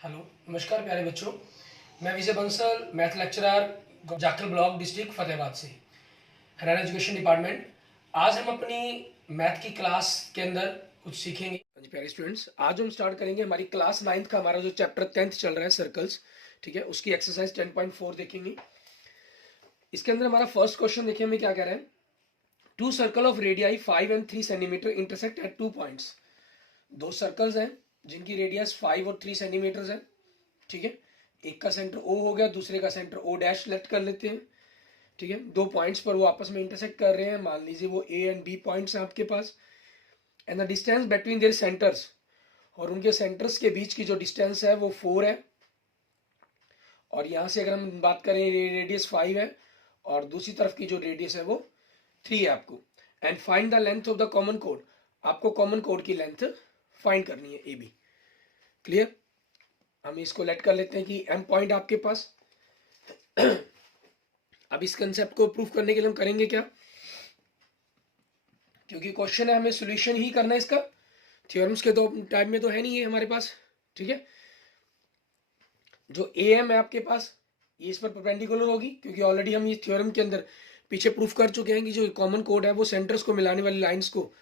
Hello, नमस्कार प्यारे बच्चों। मैं Vijay Bansal, math lecturer, Jakhal block, district Fatehabad से, हरियाणा एजुकेशन डिपार्टमेंट। आज हम अपनी मैथ की क्लास के अंदर कुछ सीखेंगे। जी प्यारे स्टूडेंट्स, आज हम स्टार्ट करेंगे हमारी क्लास 9th का हमारा जो चैप्टर 10th चल रहा है सर्कल्स, ठीक है, उसकी एक्सरसाइज 10.4 देखेंगे। इसके अंदर हमारा फर्स्ट क्वेश्चन देखिए हमें क्या कह रहा है। Two circle of radii 5 and 3 centimetre intersect at 2 points. दो सर्कल्स हैं जिनकी रेडियस 5 और 3 सेंटीमीटर है, ठीक है। एक का सेंटर O हो गया, दूसरे का सेंटर O डैश लेट कर लेते हैं, ठीक है। दो पॉइंट्स पर वो आपस में इंटरसेक्ट कर रहे हैं, मान लीजिए वो A एंड B पॉइंट्स हैं आपके पास। And the distance between their centres, और उनके सेंटर्स के बीच की जो डिस्टेंस है वो 4 है। और यहाँ से अगर हम बात करें रेडियस 5 है और दूसरी तरफ की जो रेडियस है वो 3 है आपको। And find the length of the common code, आपको कॉमन कोड की लेंथ फाइंड करनी है AB। क्लियर। हम इसको लेट कर लेते हैं कि M पॉइंट आपके पास। अब इस कंसेप्ट को प्रूफ करने के लिए हम करेंगे क्या, क्योंकि क्वेश्चन है हमें सॉल्यूशन ही करना है इसका, थ्योरम्स के तो टाइप में तो है नहीं है हमारे पास, ठीक है। जो AM है आपके पास ये इस पर परपेंडिकुलर होगी, क्योंकि ऑलरेडी हम ये थ्योरम के अंदर पीछे प्रूफ कर चुके हैं कि जो कॉमन कोड है वो सेंटर्स को मिलाने वाली लाइंस को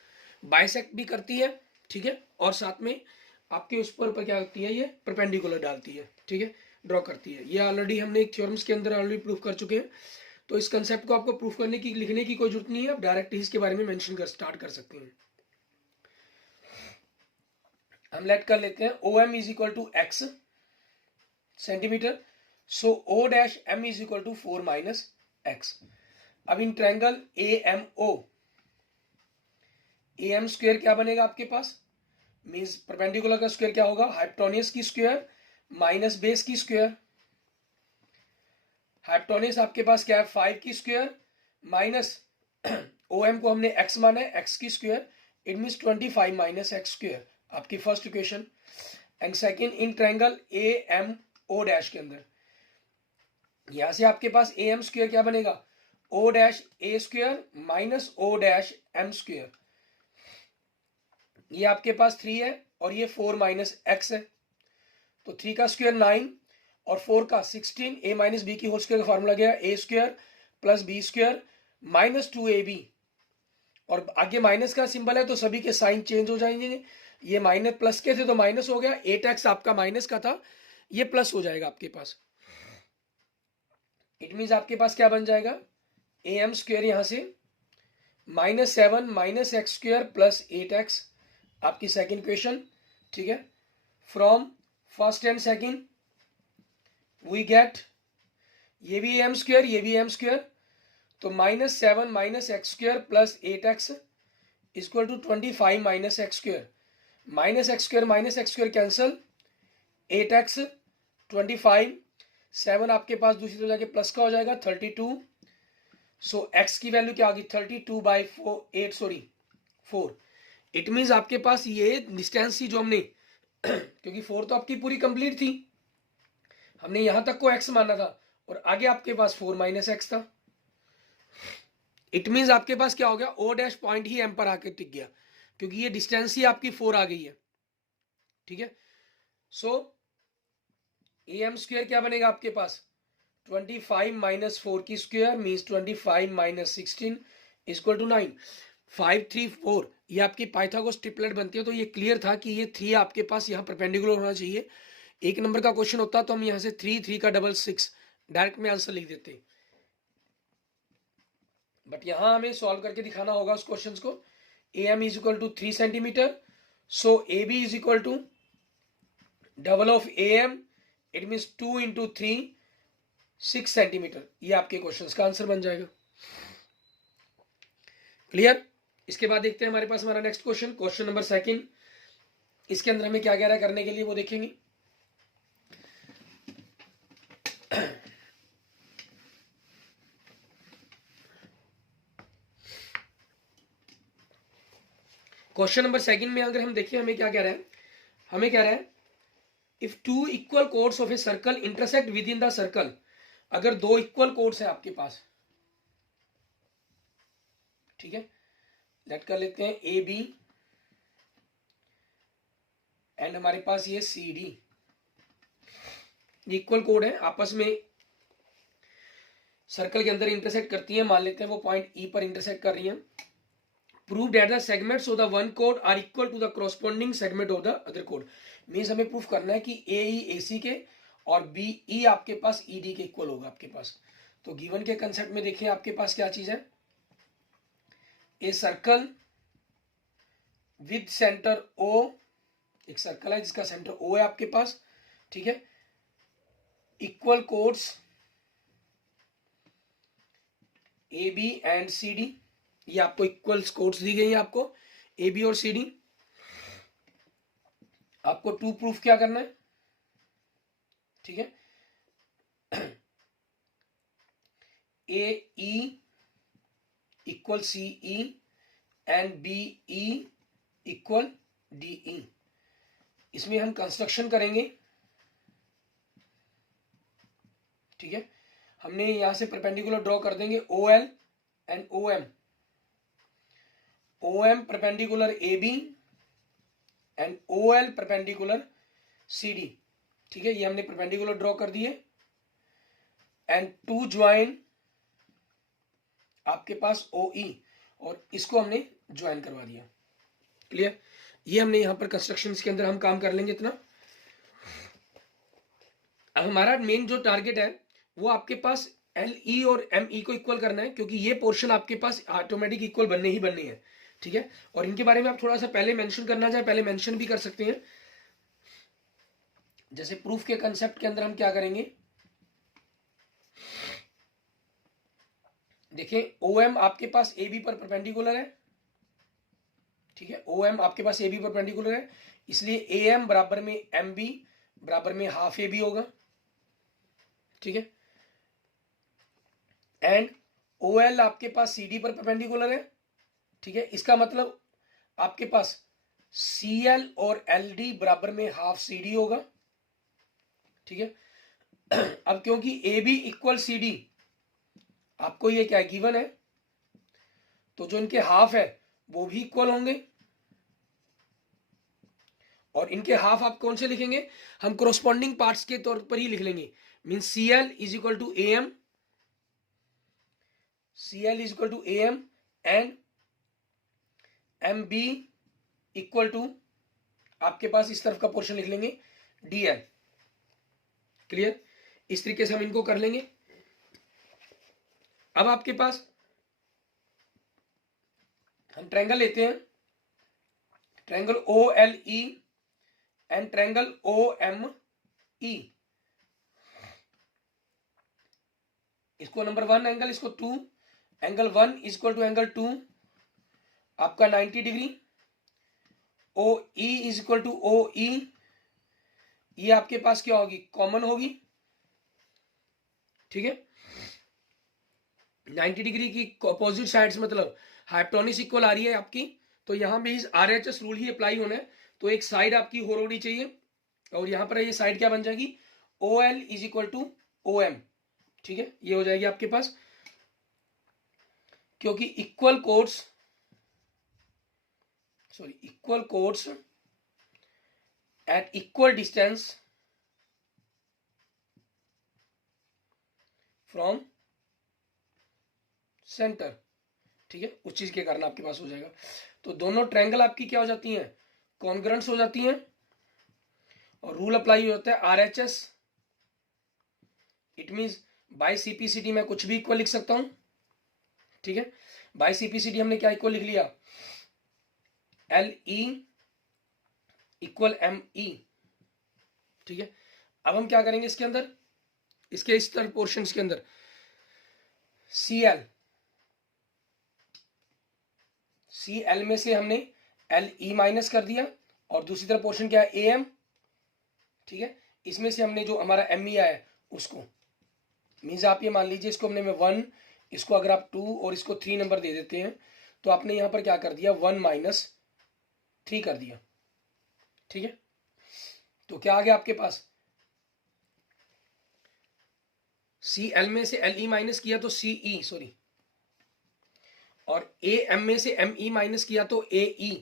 बाइसेक्ट भी करती है, ठीक है, और साथ में आपके उस पर क्या करती है, ये परपेंडिकुलर डालती है, ठीक है, ड्रॉ करती है। ये ऑलरेडी हमने एक थ्योरम्स के अंदर ऑलरेडी प्रूफ कर चुके हैं। तो इस कंसेप्ट को आपको प्रूफ करने की, लिखने की कोई जरूरत नहीं है, आप डायरेक्ट ही इसके बारे में मेंशन कर स्टार्ट कर सकते हैं। हम लेट कर लेते हैं OM is equal to x centimetre, so O dash M is equal to 4 minus x। अब इन ट्रायंगल AMO, AM स्क्वायर क्या बनेगा आपके पास, मीन्स परपेंडिकुलर का स्क्वायर क्या होगा, हाइपोटेन्यूज की स्क्वायर माइनस बेस की स्क्वायर। हाइपोटेन्यूज आपके पास क्या है, 5 की स्क्वायर माइनस OM को हमने x माना है, x की square, it means 25 minus x square, आपकी first equation. And second in triangle AMO dash के अंदर, यहां से आपके पास AM स्क्वायर क्या बनेगा, O dash A square minus O dash M square. ये आपके पास 3 है और ये 4 माइनस x है, तो 3 का स्क्वायर 9 और 4 का 16, a माइनस बी की होल स्क्वायर का फॉर्मूला गया a square plus B square minus 2ab। और आगे माइनस का सिंबल है तो सभी के साइन चेंज हो जाएंगे, ये माइनस प्लस के थे तो माइनस हो गया, 8x आपका माइनस का था, ये प्लस हो जाएगा आपके पास। इट मीन्स आपके पास क्या बन जाएगा, am स्क्वायर यहां से -7 minus X square plus 8x, आपकी सेकेंड इक्वेशन, ठीक है। From first and second we get, ये भी एम स्क्वायर ये भी एम स्क्वायर, तो -7 minus X square plus 8x equal to 25 minus X square. Minus X square cancel, 8x 25, 7 आपके पास दूसरी तरफ जाके प्लस का हो जाएगा 32। सो x की वैल्यू क्या आ गई, 4। इट मीन्स आपके पास ये डिस्टेंस थी जो हमने क्योंकि 4 तो आपकी पूरी कंप्लीट थी, हमने यहां तक को x माना था और आगे आपके पास 4 माइनस एक्स था। इट मीन्स आपके पास क्या हो गया, O डैश पॉइंट ही M पर आके टिक गया, क्योंकि ये डिस्टेंस ही आपकी 4 आ गई है, ठीक है। सो AM स्क्वायर क्या बनेगा आपके पास, 25 माइनस 4 की square means 25 minus 16 equal to 9। 5 3 4 ये आपकी पाइथागोरस ट्रिपलेट बनती है, तो ये क्लियर था कि ये 3 आपके पास यहाँ परपेंडिकुलर होना चाहिए। एक नंबर का क्वेश्चन होता तो हम यहाँ से 3 3 का डबल 6 डायरेक्ट में आंसर लिख देते, बट यहां हमें सॉल्व करके दिखाना होगा उस क्वेश्चन को। AM is equal to 3 centimetre, so AB is equal to double of AM, it means 2 into 3 6 centimetre, ये आपके क्वेश्चन का आंसर बन जाएगा। क्लियर। इसके बाद देखते हैं हमारे पास हमारा next question, question number second. इसके अंदर हमें क्या कह रहा है करने के लिए वो देखेंगे। क्वेश्चन नंबर सेकंड में अगर हम देखिए हमें क्या कह रहा है, हमें कह रहा है if two equal codes of a circle intersect with in the circle, अगर दो इक्वल कोड्स है आपके पास, ठीक है, लेट कर लेते हैं AB एंड हमारे पास ये CD, ये इक्वल कोड है, आपस में सर्कल के अंदर इंटरसेक्ट करती है, मान लेते हैं वो पॉइंट ई पर इंटरसेक्ट कर रही है। Prove that the segments of the one code are equal to the corresponding segment of the other code. Means हमें प्रूफ करना है कि ए ई ए सी के और बी ई आपके पास ई डी के इक्वल होगा आपके पास। तो गिवन के कंसेप्ट में देखिए आपके पास क्या चीज है, A circle with centre O, एक सर्कल है जिसका सेंटर ओ है आपके पास, ठीक है। Equal chords A B and C D, ये आपको इक्वल कोड्स दी गई है आपको ए बी और सी डी। आपको टू प्रूफ क्या करना है, ठीक है। A E equal C E and B E equal D E. इसमें हम कंस्ट्रक्शन करेंगे, ठीक है। हमने यहां से परपेंडिकुलर ड्रॉ कर देंगे O L and O M. O M perpendicular A B and O L perpendicular C D, ठीक है। ये हमने परपेंडिकुलर ड्रॉ कर दिए एंड टू ज्वाइन आपके पास ओ ई, और इसको हमने ज्वाइन करवा दिया। क्लियर, ये हमने यहां पर कंस्ट्रक्शन के अंदर हम काम कर लेंगे इतना। अब हमारा मेन जो टारगेट है वो आपके पास एल ई और एम ई को इक्वल करना है, क्योंकि ये पोर्शन आपके पास ऑटोमेटिक इक्वल बनने ही बननी है, ठीक है। और इनके बारे में आप थोड़ा सा पहले मेंशन करना चाहे पहले मेंशन भी कर सकते हैं। जैसे प्रूफ के कंसेप्ट के अंदर हम क्या करेंगे, देखिए ओ एम आपके पास ए बी पर परपेंडिकुलर है, ठीक है। ओ एम आपके पास ए बी पर परपेंडिकुलर है, इसलिए ए एम बराबर में एम बी बराबर में हाफ ए बी होगा, ठीक है। एंड ओ एल आपके पास सी डी पर परपेंडिकुलर है, ठीक है। इसका मतलब आपके पास सी एल और एल डी बराबर में हाफ सी डी होगा, ठीक है। अब क्योंकि A B equal C D आपको ये क्या गिवन है, तो जो इनके हाफ है वो भी इक्वल होंगे, और इनके हाफ आप कौन से लिखेंगे, हम कोरोस्पॉन्डिंग पार्ट्स के तौर पर ही लिख लेंगे। Means C L is equal to A M, C L is equal to A M and M B equal to आपके पास इस तरफ का पोर्शन लिख लेंगे डी एल। क्लियर, इस तरीके से हम इनको कर लेंगे। अब आपके पास हम ट्रायंगल लेते हैं, triangle O L E and triangle O M E. इसको नंबर 1 एंगल, इसको 2, angle 1 is equal to angle 2 आपका 90 degree. O E is equal to O E, ये आपके पास क्या होगी, कॉमन होगी, ठीक है। 90 डिग्री की अपोजिट साइड्स मतलब हाइपोटेन्यूज इक्वल आ रही है आपकी, तो यहां भी इस आरएचएस रूल ही अप्लाई होना है। तो एक साइड आपकी और होनी चाहिए, और यहां पर ये साइड क्या बन जाएगी, O L is equal to O M, ठीक है। ये हो जाएगी आपके पास, क्योंकि equal chords at equal distance from centre, ठीक है। उस चीज के कारण आपके पास हो जाएगा। तो दोनों ट्रायंगल आपकी क्या हो जाती हैं, कॉन्ग्रुएंट्स हो जाती हैं, और रूल अप्लाई होता है RHS. It means by CPCT में कुछ भी इक्वल लिख सकता हूं, ठीक है। बाय सीपीसीटी हमने क्या इक्वल लिख लिया, L E equal M E, ठीक है। अब हम क्या करेंगे इसके अंदर, इसके इस तरह पोर्शंस के अंदर सी एल में से हमने एल ई माइनस कर दिया, और दूसरी तरफ पोर्शन क्या है ए एम, ठीक है। इसमें से हमने जो हमारा एम ई आया उसको, मीन्स आप ये मान लीजिए इसको हमने 1, इसको अगर आप 2 और इसको 3 नंबर दे देते हैं, तो आपने यहां पर क्या कर दिया 1 माइनस 3 कर दिया, ठीक है। तो क्या आ गया आपके पास, सी एल में से एल ई माइनस किया तो सी ई, सॉरी, और ए एम में से एम ई माइनस किया तो ए ई।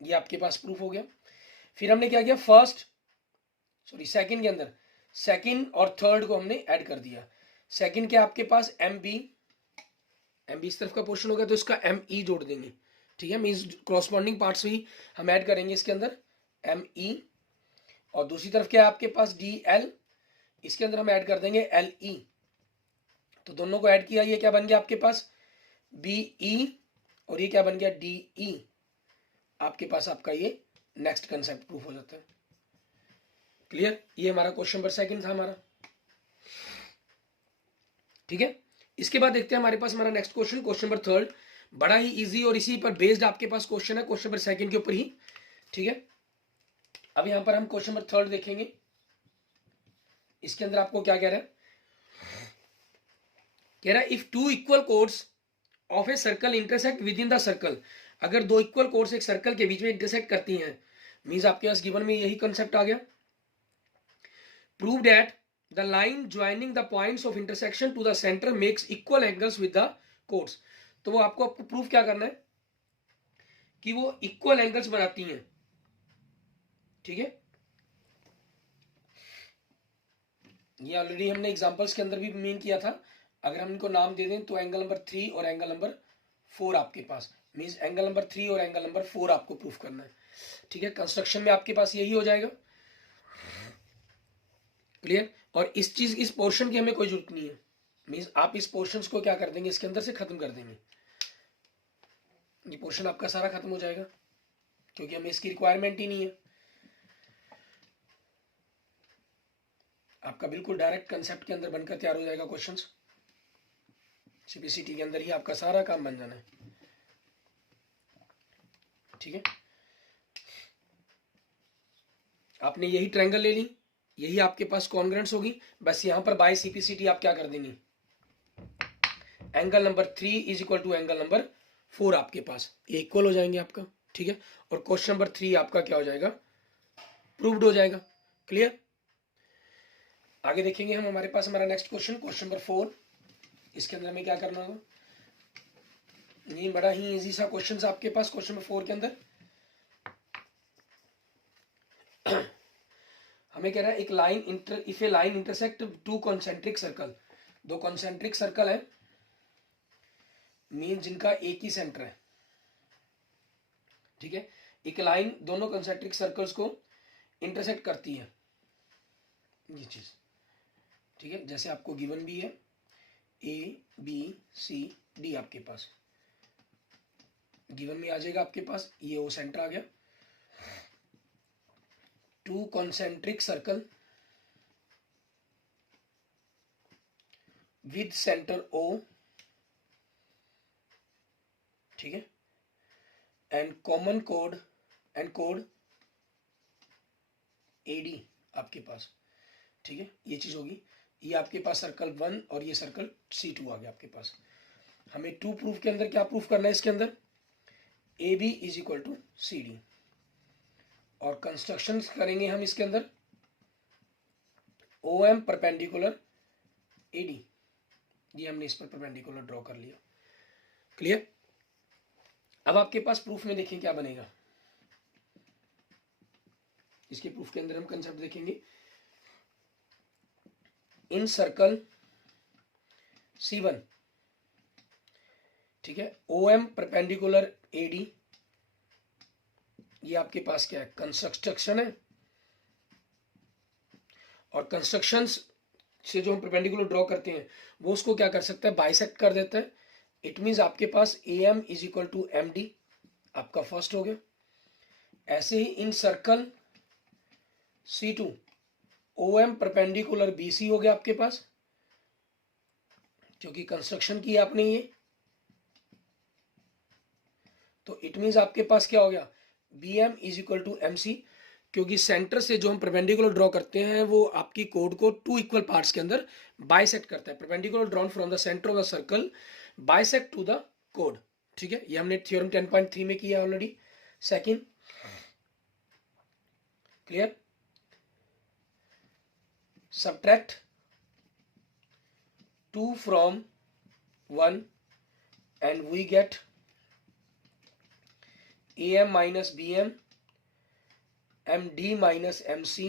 ये आपके पास प्रूफ हो गया। फिर हमने क्या किया, फर्स्ट सॉरी सेकंड के अंदर सेकंड और थर्ड को हमने ऐड कर दिया। सेकंड के आपके पास एम बी इस तरफ का पोर्शन होगा तो इसका एम ई जोड़ देंगे, ठीक है, मीन्स क्रॉसपॉन्डिंग पार्ट्स भी हम ऐड करेंगे इसके अंदर एम ई। और दूसरी तरफ क्या है आपके पास डी एल, इसके अंदर हम ऐड कर देंगे एल ई। तो दोनों को ऐड किया, ये क्या बन गया आपके पास बी ई, और ये क्या बन गया डी ई। आपके पास आपका ये नेक्स्ट कंसेप्ट प्रूफ हो जाता है। क्लियर, ये हमारा क्वेश्चन नंबर सेकंड था हमारा, ठीक है। इसके बाद देखते हैं हमारे पास हमारा next question, question number third, बड़ा ही इजी और इसी पर बेस्ड आपके पास क्वेश्चन है, क्वेश्चन नंबर सेकंड के ऊपर ही, ठीक है। अब यहां पर हम क्वेश्चन नंबर थर्ड देखेंगे। इसके अंदर आपको क्या कह रहा है, कह रहा है if two equal codes of a circle intersect with in the circle, अगर दो इक्वल कोड्स एक सर्कल के बीच में इंटरसेक्ट करती हैं, मींस आपके पास गिवन में यही कंसेप्ट आ गया। Prove that the line joining the points of intersection to the centre makes equal angles with the chords. तो वो आपको प्रूफ क्या करना है कि वो इक्वल एंगल्स बनाती हैं, ठीक है। ये ऑलरेडी हमने एग्जांपल्स के अंदर भी मीन किया था। अगर हम इनको नाम दे दें तो एंगल नंबर 3 और एंगल नंबर 4 आपके पास, मींस एंगल नंबर 3 और एंगल नंबर 4 आपको प्रूफ करना है, ठीक है। कंस्ट्रक्शन में आपके पास यही हो जाएगा। क्लियर, और इस पोर्शन की हमें कोई जरूरत नहीं है, मींस आप इस पोर्शन को क्या कर देंगे, इसके अंदर से खत्म कर देंगे। ये पोर्शन आपका सारा खत्म हो जाएगा क्योंकि हमें इसकी रिक्वायरमेंट ही नहीं है। आपका बिल्कुल डायरेक्ट कंसेप्ट के अंदर बनकर तैयार हो जाएगा क्वेश्चंस। सीपीसीटी के अंदर ही आपका सारा काम बन जाना है, ठीक है। आपने यही ट्रायंगल ले ली, यही आपके पास कॉन्ग्रेंट्स होगी, बस यहां पर बाय सीपीसीटी आप क्या कर देंगे, angle number 3 is equal to angle number 4 आपके पास इक्वल हो जाएंगे आपका, ठीक है। और क्वेश्चन नंबर 3 आपका क्या हो जाएगा, प्रूव्ड हो जाएगा। क्लियर, आगे देखेंगे हम हमारे पास हमारा नेक्स्ट क्वेश्चन, क्वेश्चन नंबर 4। इसके अंदर हमें क्या करना होगा, ये बड़ा ही इजी सा क्वेश्चन आपके पास क्वेश्चन नंबर 4 के अंदर। हमें कह रहा है एक line if A line intersect to concentric circle, दो कॉन्सेंट्रिक सर्कल है, मीन जिनका एक ही सेंटर है, ठीक है। एक लाइन दोनों कॉन्सेंट्रिक सर्कल्स को इंटरसेक्ट करती है, ये चीज, ठीक है। जैसे आपको गिवन भी है ए बी सी डी, आपके पास गिवन में आ जाएगा आपके पास, ये ओ सेंटर आ गया। Two concentric circle with centre O, ठीक है, एंड कॉमन कोड एडी आपके पास, ठीक है। ये चीज होगी, ये आपके पास सर्कल 1 और ये सर्कल C2 आ गया आपके पास। हमें 2 प्रूफ के अंदर क्या प्रूफ करना है, इसके अंदर A B is equal to C D, और कंस्ट्रक्शन करेंगे हम इसके अंदर O M perpendicular A D, ये हमने इस पर परपेंडिकुलर ड्रॉ कर लिया। क्लियर, अब आपके पास प्रूफ में देखें क्या बनेगा। इसके प्रूफ के अंदर हम कंसेप्ट देखेंगे, इन सर्कल C1, ठीक है, O M perpendicular A D, ये आपके पास क्या है, कंस्ट्रक्शन है, और कंस्ट्रक्शन से जो हम परपेंडिकुलर ड्रॉ करते हैं वो उसको क्या कर सकता है, बाइसेक्ट कर देता है। इट मीन्स आपके पास A M is equal to M D, आपका फर्स्ट हो गया। ऐसे ही in circle C2 O M perpendicular B C हो गया आपके पास, क्योंकि कंस्ट्रक्शन की आपने ये, तो इट मीन्स आपके पास क्या हो गया, B M is equal to M C, क्योंकि सेंटर से जो हम परपेंडिकुलर ड्रॉ करते हैं वो आपकी कोड को 2 इक्वल पार्ट्स के अंदर बाइसेक्ट करता है। Perpendicular drawn from the centre of the circle bisect to the कोड, ठीक है। ये हमने थ्योरम 10.3 में किया already. Second, clear, subtract 2 from 1 and we get AM minus BM, MD minus MC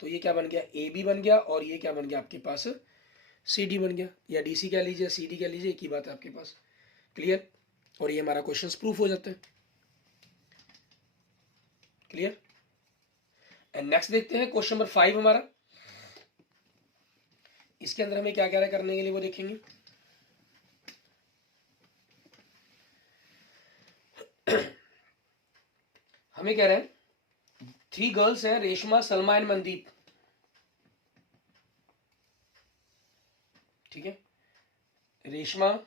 तो ये क्या बन गया, ए बी बन गया, और ये क्या बन गया आपके पास, सी डी बन गया, या डी सी कह लीजिए, सी डी कह लीजिए, एक ही बात है आपके पास। क्लियर, और ये हमारा क्वेश्चन प्रूफ हो जाता है। क्लियर। एंड नेक्स्ट देखते हैं क्वेश्चन नंबर 5 हमारा। इसके अंदर हमें क्या क्या करने के लिए वो देखेंगे। हमें कह रहे हैं 3 गर्ल्स हैं, रेशमा, सलमा एंड मनदीप। ठीक है, Reshma,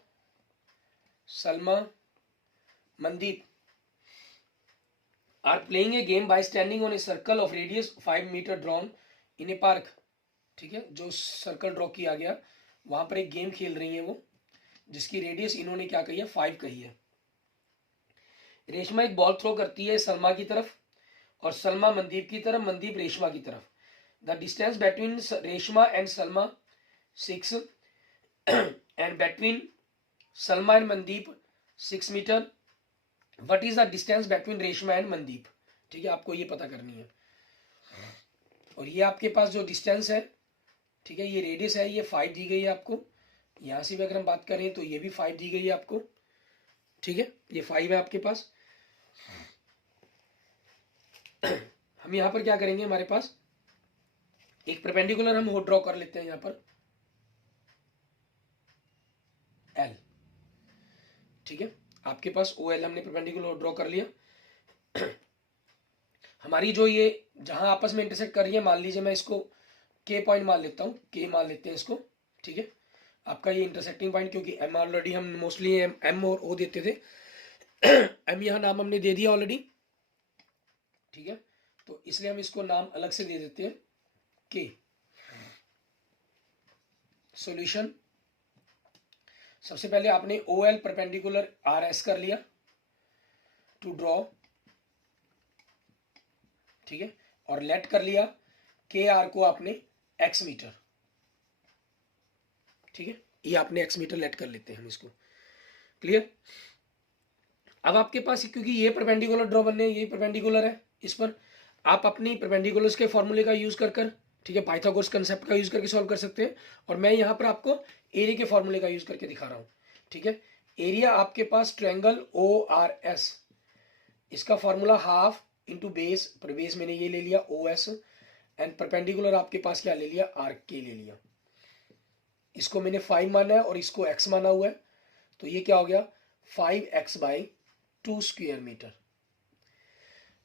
Salma, Mandeep are playing a game by standing on a circle of radius 5 metre drawn in a park. ठीक है, जो सर्कल ड्रॉ किया गया वहां पर एक गेम खेल रही है वो, जिसकी रेडियस इन्होंने क्या कही है, 5 कही है। रेशमा एक बॉल थ्रो करती है सलमा की तरफ, और सलमा मनदीप की तरफ, मनदीप रेशमा की तरफ। The distance between Reshma and Salma 6 and between Salma and Mandeep 6 metre. What is the distance between Reshma and Mandeep. ठीक है, आपको ये पता करनी है। और ये आपके पास जो डिस्टेंस है, ठीक है, ये रेडियस है, ये 5 दी गई है आपको। यहां से भी अगर हम बात करें तो ये भी 5 दी गई है आपको। ठीक है, ये 5 है आपके पास। हम यहां पर क्या करेंगे, हमारे पास एक परपेंडिकुलर हम ड्रॉ कर लेते हैं यहां पर एल। ठीक है, आपके पास ओ एल हमने परपेंडिकुलर ड्रॉ कर लिया। हमारी जो ये जहां आपस में इंटरसेक्ट कर रही है, मान लीजिए मैं इसको के पॉइंट मान लेता हूं, के मान लेते हैं इसको। ठीक है, आपका ये इंटरसेक्टिंग पॉइंट, क्योंकि एम ऑलरेडी हम मोस्टली एम और ओ देते थे, एम यहां नाम हमने दे दिया ऑलरेडी। ठीक है, तो इसलिए हम इसको नाम अलग से दे देते हैं के। सॉल्यूशन, सबसे पहले आपने O L perpendicular R S कर लिया टू ड्रॉ। ठीक है, और लेट कर लिया के आर को आपने एक्स मीटर। ठीक है, ये आपने एक्स मीटर लेट कर लेते हैं हम इसको। क्लियर। अब आपके पास क्योंकि ये परपेंडिकुलर ड्रॉ बनने, ये परपेंडिकुलर है, इस पर आप अपनी परपेंडिकुलर्स के फॉर्मूले का यूज कर, ठीक है, पाइथागोरस कंसेप्ट का यूज करके सॉल्व कर सकते हैं। और मैं यहां पर आपको एरिया के फॉर्मूले का यूज करके दिखा रहा हूं। ठीक है, एरिया आपके पास ट्रायंगल ओ आर एस, इसका फॉर्मूला हाफ इंटू बेस, पर बेस मैंने ये ले लिया ओ एस, एंड परपेंडिकुलर आपके पास क्या ले लिया, आर के ले लिया। इसको मैंने 5 माना है और इसको x माना हुआ है, तो ये क्या हो गया 5x/2 स्क्वायर मीटर।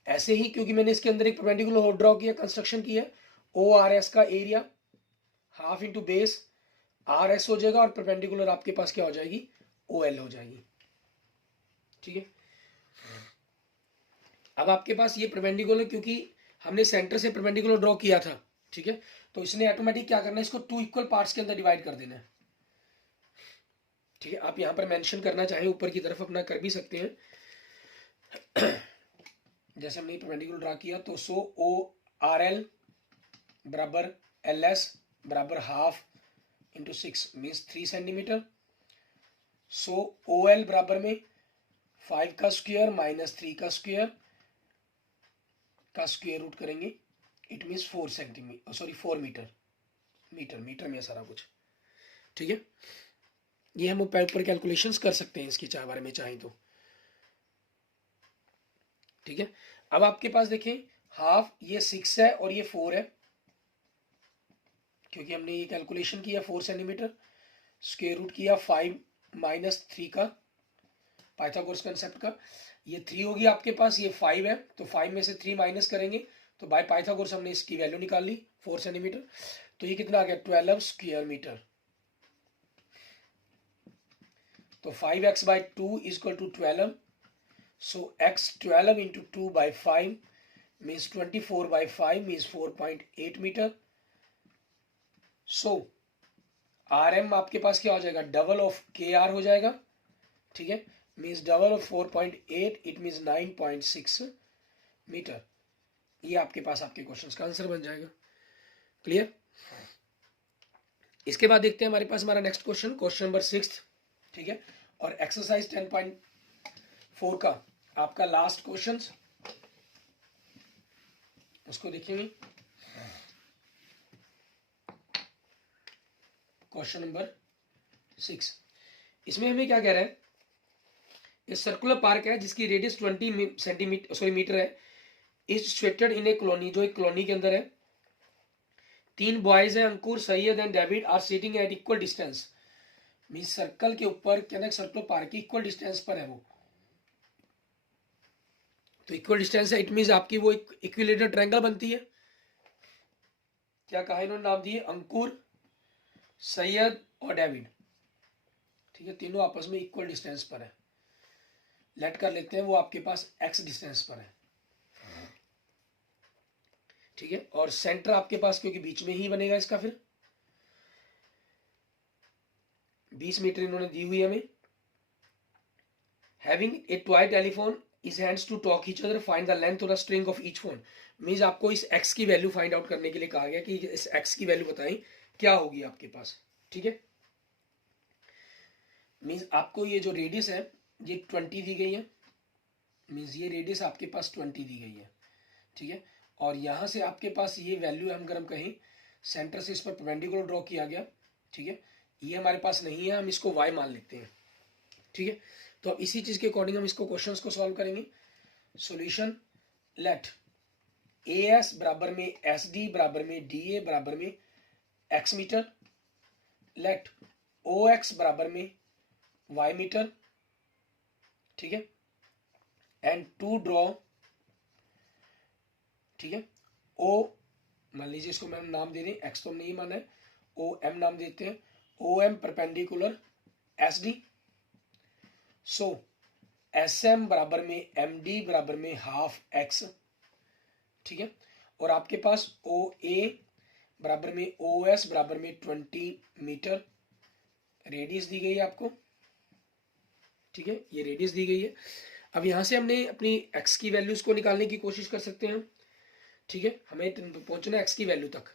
ऐसे ही क्योंकि मैंने इसके अंदर एक परपेंडिकुलर होल ड्रॉ किया, कंस्ट्रक्शन किया, ओ आर एस का area half into base R S हो जाएगा, और परपेंडिकुलर आपके पास क्या हो जाएगी, ओ एल हो जाएगी। ठीक है, अब आपके पास ये परपेंडिकुलर, क्योंकि हमने सेंटर से परपेंडिकुलर ड्रॉ किया था, ठीक है, तो इसने ऑटोमेटिक क्या करना है, इसको 2 इक्वल पार्ट्स के अंदर डिवाइड कर देना है। ठीक है, आप यहां पर मेंशन करना चाहें ऊपर की तरफ अपना कर भी सकते हैं। जैसे हमने परपेंडिकुलर ड्रा किया, तो सो ओ आर एल बराबर एल एस बराबर हाफ इंटू 6 मीन्स 3 सेंटीमीटर। सो ओ एल बराबर में 5 का स्क्वायर माइनस 3 का स्क्वायर का स्क्वायर रूट करेंगे, it means 4 centimetre, sorry 4 metre, metre में सारा कुछ। ठीक है, ये हम ऊपर कैलकुलेशंस कर सकते हैं इसके बारे में चाहें तो। ठीक है, अब आपके पास देखें हाफ, ये 6 है और ये 4 है, क्योंकि हमने ये कैलकुलेशन किया 4 सेंटीमीटर, स्क्वायर रूट किया 5 माइनस 3 का, पाइथागोरस कंसेप्ट का, ये 3 होगी आपके पास, ये 5 है, तो 5 में से 3 माइनस करेंगे, तो बाय पाइथागोरस हमने इसकी वैल्यू निकाल ली 4 सेंटीमीटर, तो ये कितना आ गया 12 स्क्वायर मीटर। तो 5x/2 is equal to 12, so x 12 into 2 by 5 means 24 by 5 means 4.8 metre. so rm आपके पास क्या हो जाएगा, डबल ऑफ के आर हो जाएगा। ठीक है, means double of 4.8, it means 9.6 metre. ये आपके पास आपके क्वेश्चन का आंसर बन जाएगा। क्लियर। इसके बाद देखते हैं हमारे पास हमारा नेक्स्ट क्वेश्चन, क्वेश्चन नंबर 6। ठीक है, और एक्सरसाइज 10.4 का आपका लास्ट क्वेश्चन, उसको देखेंगे। Question number 6। इसमें हमें क्या कह रहा है, ये सर्कुलर पार्क है जिसकी रेडियस 20 सेंटीमीटर मीटर है, is situated in a colony, जो एक कॉलोनी के अंदर है। 3 बॉयज है, Ankur, Syed and David are sitting at equal distance. Means circle के ऊपर क्या, सर्कुलर पार्क की इक्वल डिस्टेंस पर है वो। तो इक्वल डिस्टेंस है, इट मींस आपकी वो एक इक्विलेटरल ट्रायंगल बनती है। क्या कहा इन्होंने, नाम दिए अंकुर, सैयद और डेविड। ठीक है, तीनों आपस में इक्वल डिस्टेंस पर है। लेट कर लेते हैं वो आपके पास x डिस्टेंस पर है। ठीक है, और सेंटर आपके पास क्योंकि बीच में ही बनेगा इसका, फिर 20 मीटर इन्होंने दी हुई है हमें। Having a toy telephone is hands to talk each other, find the length और the string of each phone. Means आपको इस x की वैल्यू फाइंड आउट करने के लिए कहा गया कि इस x की वैल्यू बताएं क्या होगी आपके पास। ठीक है, मींस आपको ये जो रेडियस है ये 20 दी गई है, मींस ये रेडियस आपके पास 20 दी गई है। ठीक है, और यहाँ से आपके पास ये वैल्यू हम अगर हम कहें सेंटर से इस पर परपेंडिकुलर ड्रॉ किया गया। ठीक है, ये हमारे पास नहीं है, हम इसको y मान लेते हैं। ठीक है, तो अब इसी चीज़ के अकॉर्डिंग हम इसको क्वेश्चंस को सॉल्व करेंगे। सॉल्यूशन, लेट AS बराबर में SD बराबर में DA बराबर में x मीटर, लेट OX बराबर में y मीटर। ठीक है, एंड टू ड्रॉ, ठीक है, O मान लीजिए, इसको मैं नाम दे दें, x तो नहीं माना है, OM नाम देते हैं, OM परपेंडिकुलर SD। सो SM बराबर में MD बराबर में हाफ x। ठीक है, और आपके पास OA बराबर में OS बराबर में 20 मीटर रेडियस दी गई है आपको। ठीक है, ये रेडियस दी गई है। अब यहां से हमने अपनी x की वैल्यूज को निकालने की कोशिश कर सकते हैं। ठीक है, हमें पहुंचना है x की वैल्यू तक।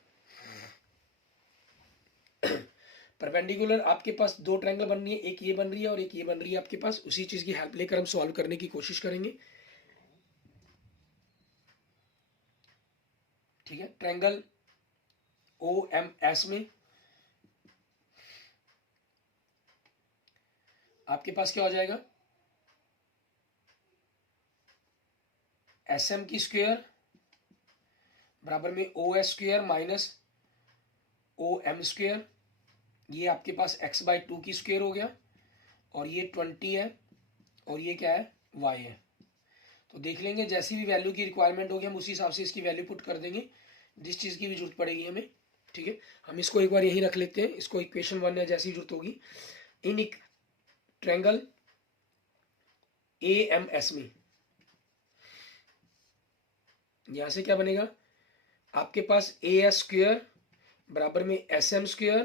परपेंडिकुलर आपके पास दो ट्रायंगल बन रही है, एक ये बन रही है और एक ये बन रही है आपके पास। उसी चीज की हेल्प लेकर हम सॉल्व करने की कोशिश करेंगे। ठीक है, ट्रायंगल OMS में आपके पास क्या हो जाएगा, SM की स्क्वायर बराबर में OS square minus OM square. ये आपके पास x/2 की स्क्वायर हो गया, और ये 20 है, और ये क्या है, y है। तो देख लेंगे, जैसी भी वैल्यू की रिक्वायरमेंट होगी हम उसी हिसाब से इसकी वैल्यू पुट कर देंगे, जिस चीज़ की भी जरूरत पड़ेगी हमें। ठीक है, हम इसको एक बार यहीं रख लेते हैं, इसको इक्वेशन 1 है, जैसी जरूरत होगी। इन ट्रायंगल AMS में यहां से क्या बनेगा, आपके पास AS स्क्वायर बराबर में SM स्क्वायर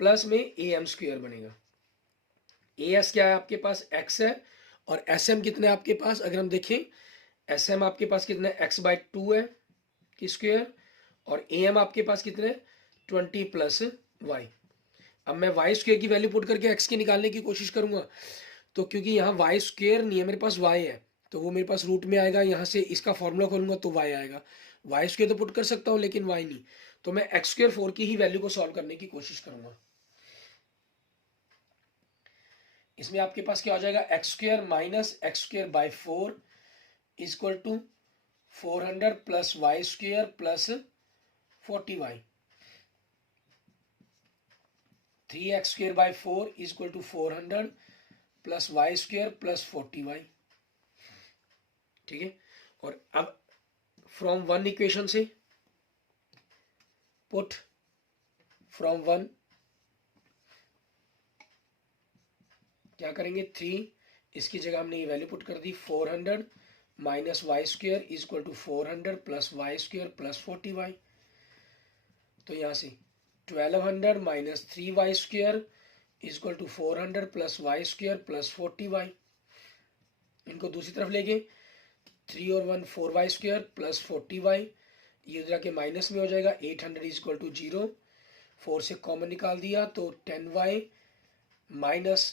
प्लस में AM स्क्वायर बनेगा। AS क्या है आपके पास, x है, और SM कितना है आपके पास, अगर हम देखें SM आपके पास कितना है, x/2 है की स्क्वायर, और AM आपके पास कितना है, 20 प्लस y। अब मैं y स्क्वायर की वैल्यू पुट करके x की निकालने की कोशिश करूंगा, तो क्योंकि यहाँ y स्क्वायर नहीं है, मेरे पास y है, तो वो मेरे पास रूट में आएगा। यहाँ से इसका फॉर्मूला खोलूंगा तो y आएगा। y स्क्वायर तो पुट कर सकता हूँ लेकिन y नहीं, तो मैं x²4 की ही वैल्यू को सॉल्व करने की कोशिश करूंगा। इसमें आपके पास क्या हो जाएगा, x² minus x²/4 equal to 400 plus y² plus 40y। 3x²/4 equal to 400 plus y² plus 40y। ठीक है, और अब फ्रॉम 1 इक्वेशन से पुट फ्रॉम 1 क्या करेंगे, 3, इसकी जगह हमने ये वैल्यू पुट कर दी, 400 minus y² equal to 400 plus y² plus 40y। तो यहाँ से 1200 minus 3y² equal to 400 plus y² plus 40y। इनको दूसरी तरफ लेके 3 और 1 4y² प्लस 40y, ये उधर के माइनस में हो जाएगा। 800 इक्वल टू 0, 4 से कॉमन निकाल दिया तो 10y minus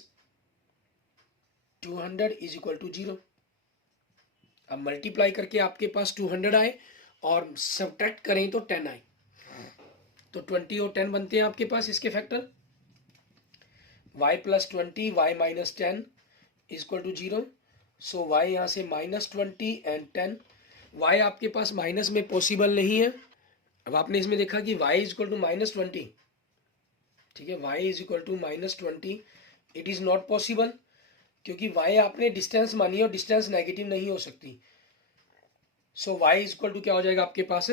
200 is equal to 0। अब मल्टीप्लाई करके आपके पास 200 आए और सब्ट्रैक्ट करें तो 10 आए, तो 20 और 10 बनते हैं आपके पास इसके factor. y plus 20 y minus 10 equal to 0। So y यहाँ से -20 एंड 10। y आपके पास माइनस में पॉसिबल नहीं है। अब आपने इसमें देखा कि y इज इक्वल टू -20, ठीक है, y is equal to -20, it is not possible, क्योंकि y आपने डिस्टेंस मानी है और डिस्टेंस नेगेटिव नहीं हो सकती। So y is equal to क्या हो जाएगा आपके पास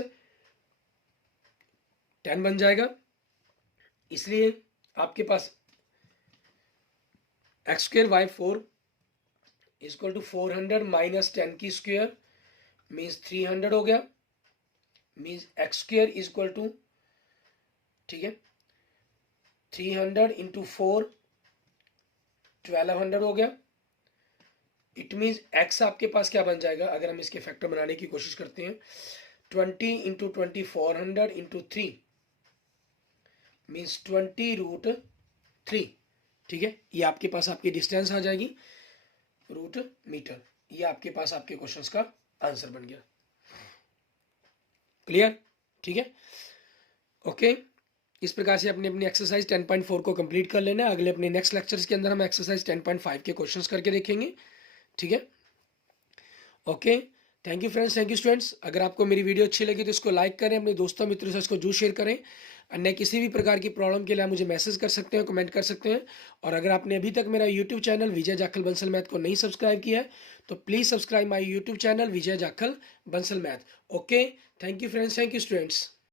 10 बन जाएगा। इसलिए आपके पास X square Y 4 equal to 400 minus 10 की स्क्वेयर मीन्स 300 हो गया। Means X square equal to, ठीक है, 300 इंटू 4 1200 हो गया। इट मीन्स एक्स आपके पास क्या बन जाएगा, अगर हम इसके फैक्टर बनाने की कोशिश करते हैं, 20 इंटू 20 400 इंटू 3 मीन्स 20√3, ठीक है। ये आपके पास आपकी डिस्टेंस आ जाएगी √मीटर। ये आपके पास आपके क्वेश्चंस का आंसर बन गया। क्लियर, ठीक है, ओके। इस प्रकार से अपने अपनी एक्सरसाइज 10.4 को कंप्लीट कर लेना है। अगले अपने नेक्स्ट लेक्चर्स के अंदर हम एक्सरसाइज 10.5 के क्वेश्चंस करके देखेंगे, ठीक है, okay. Thank you friends, thank you students. अगर आपको मेरी वीडियो अच्छी लगी तो इसको लाइक करें, अपने दोस्तों मित्रों से इसको जरूर शेयर करें। अन्य किसी भी प्रकार की प्रॉब्लम के लिए आप मुझे मैसेज कर सकते हैं, कमेंट कर सकते हैं। और अगर आपने अभी तक मेरा यूट्यूब चैनल विजय जाखल बंसल मैथ को नहीं सब्सक्राइब किया है तो please subscribe my YouTube channel Vijay Jakhal Bansal math. Okay, thank you friends, thank you students.